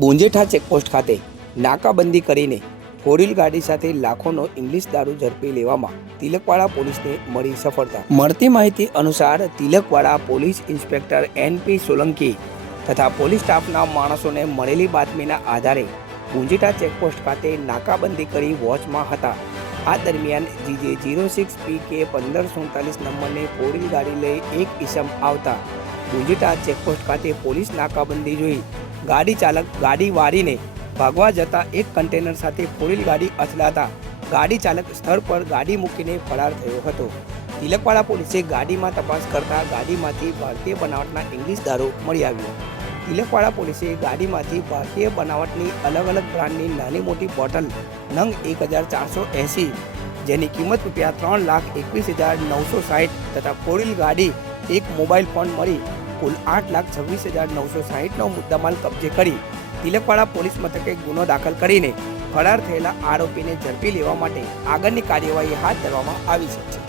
ગુંજેઠા checkpost ખાતે નાકાબંધી કરીને four ગાડી સાથે લાખોનો ઇંગ્લિશ દારૂ ઝડપી લેવામાં તિલકવાડા પોલીસને મળી સફળતા. મળતી માહિતી અનુસાર Tilakwada police inspector N P Solanki તથા પોલીસ સ્ટાફના માણસોને મળેલી બાતમીના આધારે ગુંજીટા ચેકપોસ્ટ ખાતે નાકાબંધી કરી વોચમાં હતા. આ દરમિયાન જીજે જીરો સિક્સ પી કે પંદર સુડતાલીસ નંબરની ફોર ગાડી લઈ એક ઇસમ આવતા ગુંજીટા ચેકપોસ્ટ ખાતે પોલીસ નાકાબંધી જોઈ ગાડી ચાલક ગાડી વાળીને ભાગવા જતા એક કન્ટેનર સાથે ફોરેલ ગાડી અથડાતા ગાડી ચાલક સ્થળ પર ગાડી મૂકીને ફરાર થયો હતો. તિલકવાડા પોલીસે ગાડીમાં તપાસ કરતા ગાડીમાંથી ભારતીય બનાવટના ઇંગ્લિશ દારૂ મળી આવ્યો. તિલકવાડા પોલીસે ગાડીમાંથી ભારતીય બનાવટની અલગ અલગ બ્રાન્ડની નાની મોટી બોટલ નંગ એક હજાર ચારસો એંસી, જેની કિંમત રૂપિયા ત્રણ લાખ એકવીસ હજાર નવસો સાઠ તથા ફોરેલ ગાડી એક મોબાઈલ ફોન મળી કુલ આઠ લાખ છવ્વીસ હજાર નવસો સાહીઠનો મુદ્દામાલ કબજે કરી. તિલકવાડા પોલીસ મથકે ગુનો દાખલ કરીને ફરાર થયેલા આરોપીને ઝડપી લેવા માટે આગળની કાર્યવાહી હાથ ધરવામાં આવી છે.